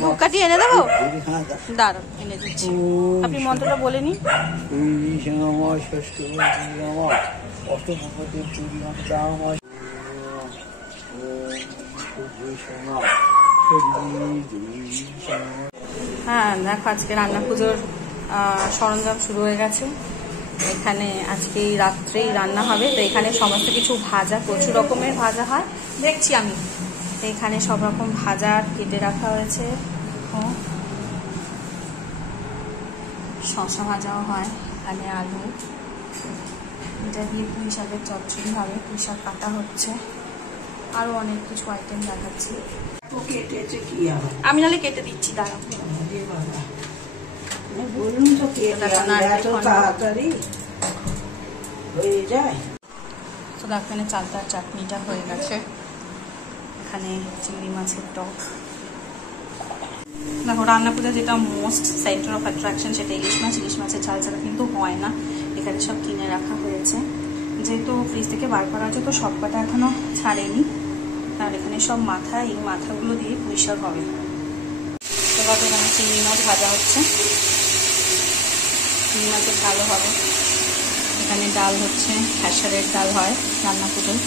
ধূপকাঠি এনে দেবো, দাঁড়ান এনে দিচ্ছি, আপনি মন্ত্রটা বলে নিন। হ্যাঁ দেখো, আজকে রান্না পুজোর সরঞ্জাম শুরু হয়ে গেছে। এখানে আজকে রাত্রেই রান্না হবে, তো এখানে সমস্ত কিছু ভাজা, প্রচুর রকমের ভাজা হয় দেখছি আমি। এখানে সব রকম ভাজা কেটে রাখা হয়েছে, শসা ভাজাও হয়, এখানে আলু, এটা দিয়ে পুঁই শাকের চচ্চড়ি হবে, পুঁই শাক কাটা হচ্ছে, আরো অনেক কিছু আইটেম দেখাচ্ছি। আমি নাহলে কেটে দিচ্ছি, দাঁড়াও। তো এখানে চালতার চাটনিটা হয়ে গেছে, এখানে চিংড়ি মাছের টক। দেখো রান্না পুজো যেটা মোস্ট সেন্টার অফ অ্যাট্রাকশন, সেটা ইলিশ মাছ। ইলিশ মাছের ঝাল ছাড়া কিন্তু হয় না, এখানে সব কিনে রাখা হয়েছে, যেহেতু ফ্রিজ থেকে বার করা আছে তো সব কটা এখনো ছাড়েনি। আর এখানে সব মাথা, এই মাথাগুলো দিয়ে পুঁই শাক হবে। এবার এখানে চিংড়ি মাছ ভাজা হচ্ছে, চিংড়ি মাছের ডালও হবে। এখানে ডাল হচ্ছে, খেসারের ডাল হয় রান্না পুজোয়।